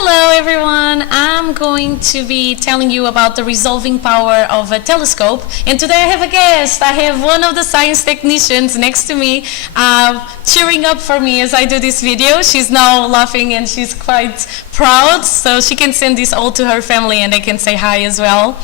Hello everyone, I'm going to be telling you about the resolving power of a telescope, and today I have a guest. I have one of the science technicians next to me cheering up for me as I do this video. She's now laughing and she's quite proud, so she can send this all to her family and they can say hi as well.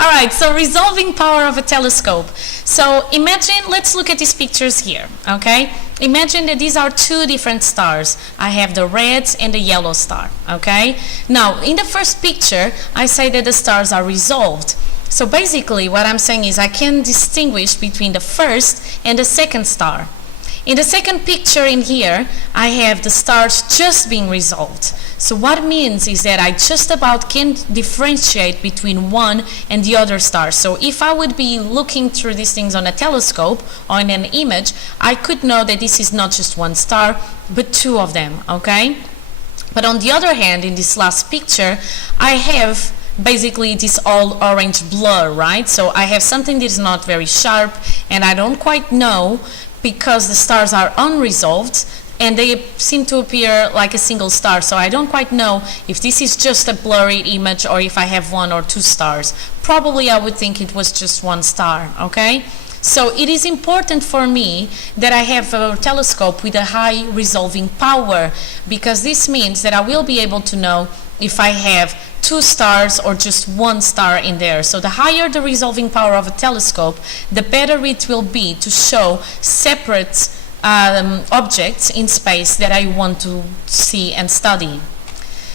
Alright, so resolving power of a telescope. So imagine, let's look at these pictures here, okay? Imagine that these are two different stars. I have the red and the yellow star, okay? Now, in the first picture, I say that the stars are resolved. So basically, what I'm saying is I can distinguish between the first and the second star. In the second picture in here, I have the stars just being resolved. So what it means is that I just about can differentiate between one and the other star. So if I would be looking through these things on a telescope or in an image, I could know that this is not just one star, but two of them, okay? But on the other hand, in this last picture, I have basically this all orange blur, right? So I have something that is not very sharp and I don't quite know, because the stars are unresolved and they seem to appear like a single star, so I don't quite know if this is just a blurry image or if I have one or two stars. Probably I would think it was just one star, okay? So it is important for me that I have a telescope with a high resolving power, because this means that I will be able to know if I have two stars or just one star in there. So the higher the resolving power of a telescope, the better it will be to show separate objects in space that I want to see and study.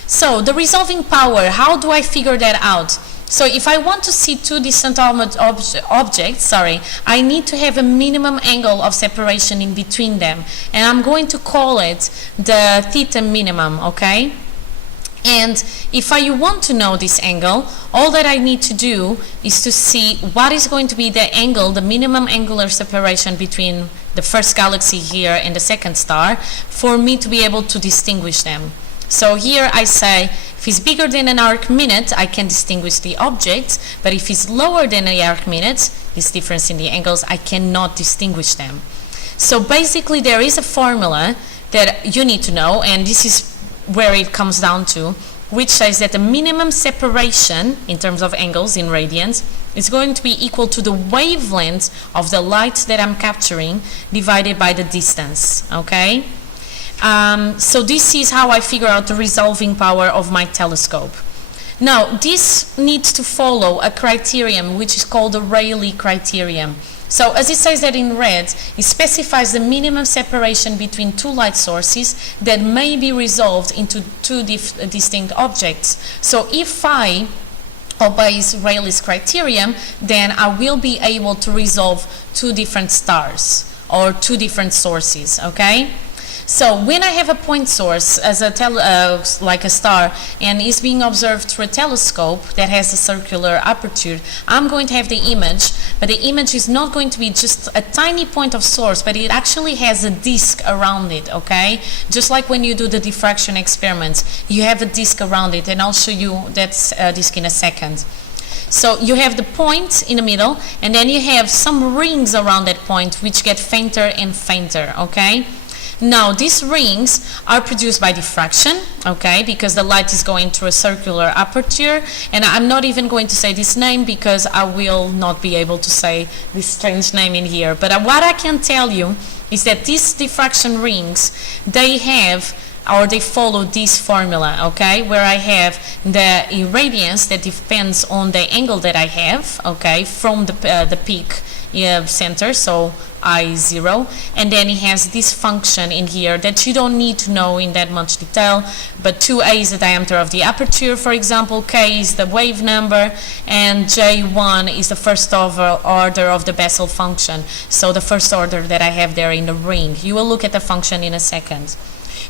So the resolving power, how do I figure that out? So if I want to see two distant objects, I need to have a minimum angle of separation in between them, and I'm going to call it the theta minimum, okay? And if I want to know this angle, all that I need to do is to see what is going to be the angle, the minimum angular separation between the first galaxy here and the second star, for me to be able to distinguish them. So here I say, if it's bigger than an arc minute, I can distinguish the objects, but if it's lower than an arc minute, this difference in the angles, I cannot distinguish them. So basically there is a formula that you need to know, and this is where it comes down to, which says that the minimum separation in terms of angles in radians is going to be equal to the wavelength of the light that I'm capturing divided by the distance, okay? So this is how I figure out the resolving power of my telescope. Now, this needs to follow a criterion which is called the Rayleigh Criterion. So as it says that in red, it specifies the minimum separation between two light sources that may be resolved into two distinct objects. So if I obey Rayleigh's criterion, then I will be able to resolve two different stars or two different sources, okay? So when I have a point source as a like a star and is being observed through a telescope that has a circular aperture, I'm going to have the image, but the image is not going to be just a tiny point of source, but it actually has a disk around it, okay? Just like when you do the diffraction experiments, you have a disk around it, and I'll show you that disk in a second. So you have the point in the middle, and then you have some rings around that point which get fainter and fainter, okay? Now, these rings are produced by diffraction, okay, because the light is going through a circular aperture, and I'm not even going to say this name because I will not be able to say this strange name in here. But what I can tell you is that these diffraction rings, they have, or they follow this formula, okay, where I have the irradiance that depends on the angle that I have, okay, from the peak center, so I0, and then it has this function in here that you don't need to know in that much detail, but 2a is the diameter of the aperture, for example, k is the wave number, and j1 is the first order of the Bessel function, so the first order that I have there in the ring. You will look at the function in a second.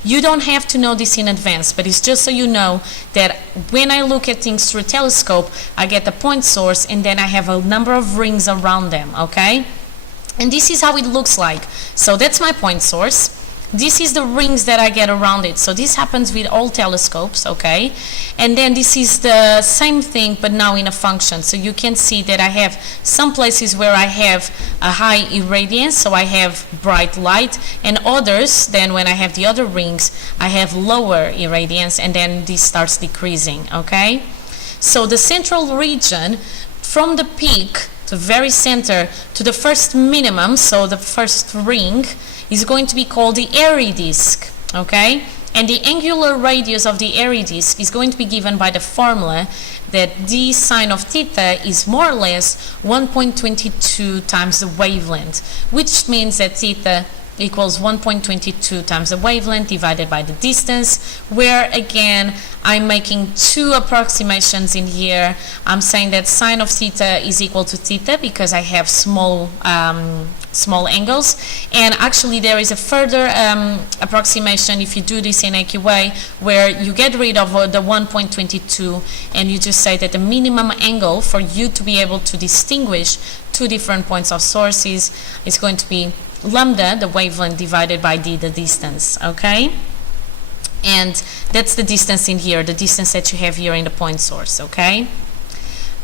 You don't have to know this in advance, but it's just so you know that when I look at things through a telescope, I get a point source and then I have a number of rings around them, okay? And this is how it looks like. So that's my point source. This is the rings that I get around it. So this happens with all telescopes, okay? And then this is the same thing, but now in a function. So you can see that I have some places where I have a high irradiance, so I have bright light, and others, then when I have the other rings, I have lower irradiance, and then this starts decreasing, okay? So the central region, from the peak, the very center, to the first minimum, so the first ring, is going to be called the Airy disk, okay? And the angular radius of the Airy disk is going to be given by the formula that d sine of theta is more or less 1.22 times the wavelength, which means that theta equals 1.22 times the wavelength divided by the distance, where again I'm making two approximations in here. I'm saying that sine of theta is equal to theta because I have small angles, and actually there is a further approximation if you do this in AQA, where you get rid of the 1.22 and you just say that the minimum angle for you to be able to distinguish two different points of sources is going to be lambda, the wavelength, divided by d, the distance, okay? And that's the distance in here, the distance that you have here in the point source, okay?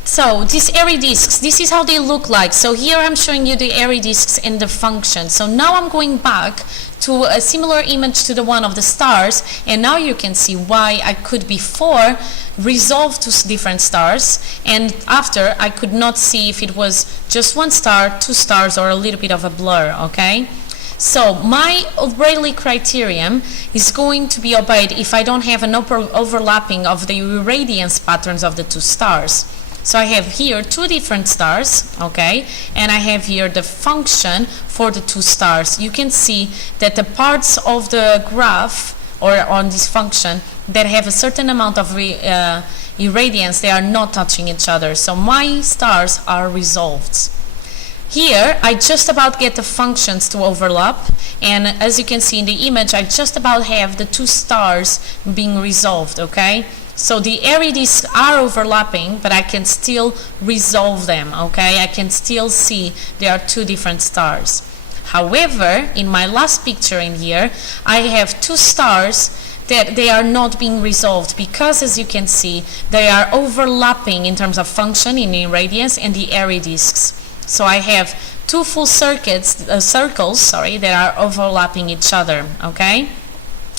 So these Airy disks, this is how they look like. So here I'm showing you the Airy disks in the function. So now I'm going back to a similar image to the one of the stars, and now you can see why I could before resolve to different stars, and after I could not see if it was just one star, two stars, or a little bit of a blur, okay? So my Rayleigh criterion is going to be obeyed if I don't have an overlapping of the irradiance patterns of the two stars. So I have here two different stars, okay, and I have here the function for the two stars. You can see that the parts of the graph or on this function that have a certain amount of irradiance, they are not touching each other. So my stars are resolved. Here, I just about get the functions to overlap, and as you can see in the image, I just about have the two stars being resolved, okay? So the Airy disks are overlapping, but I can still resolve them, okay? I can still see there are two different stars. However, in my last picture in here, I have two stars that they are not being resolved because, as you can see, they are overlapping in terms of function in irradiance and the Airy disks. So I have two full circles, that are overlapping each other, okay?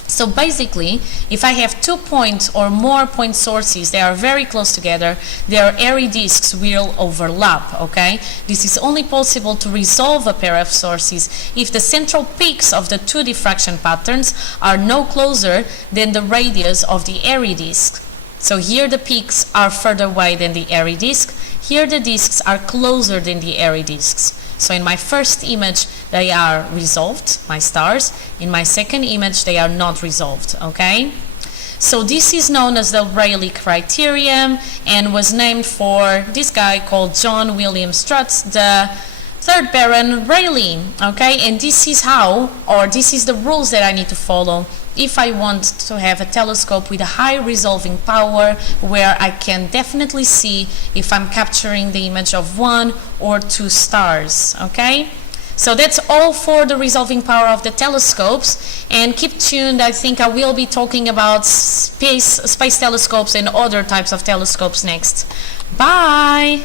So basically, if I have 2 points or more point sources that are very close together, their Airy disks will overlap, okay? This is only possible to resolve a pair of sources if the central peaks of the two diffraction patterns are no closer than the radius of the Airy disk. So here the peaks are further away than the Airy disk, here the disks are closer than the Airy disks. So in my first image, they are resolved, my stars. In my second image, they are not resolved, okay? So this is known as the Rayleigh Criterion and was named for this guy called John William Strutt, the third Baron Rayleigh, okay? And this is how, or this is the rules that I need to follow if I want to have a telescope with a high resolving power where I can definitely see if I'm capturing the image of one or two stars, okay? So that's all for the resolving power of the telescopes, and keep tuned. I think I will be talking about space telescopes and other types of telescopes next. Bye!